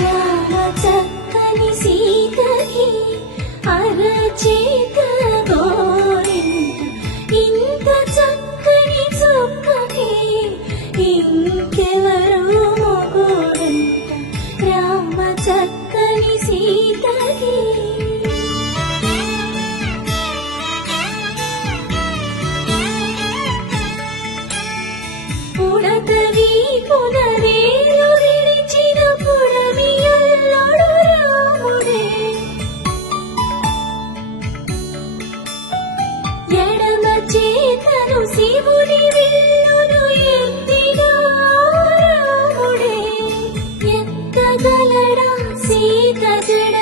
రామ చక్కని సీతకి అరచేత గోరింట ఇంత చక్కని చుక్కకి ఇంకెవరు మొగుడంట రామ చక్కని సీతకి పుడతవి పునవేలు విడిచిన పుడమియల్లుడు రాముడే ఎడమ చేతను శివుని విల్లును ఎత్తిన రాముడే ఎత్తగలడా సీత జడ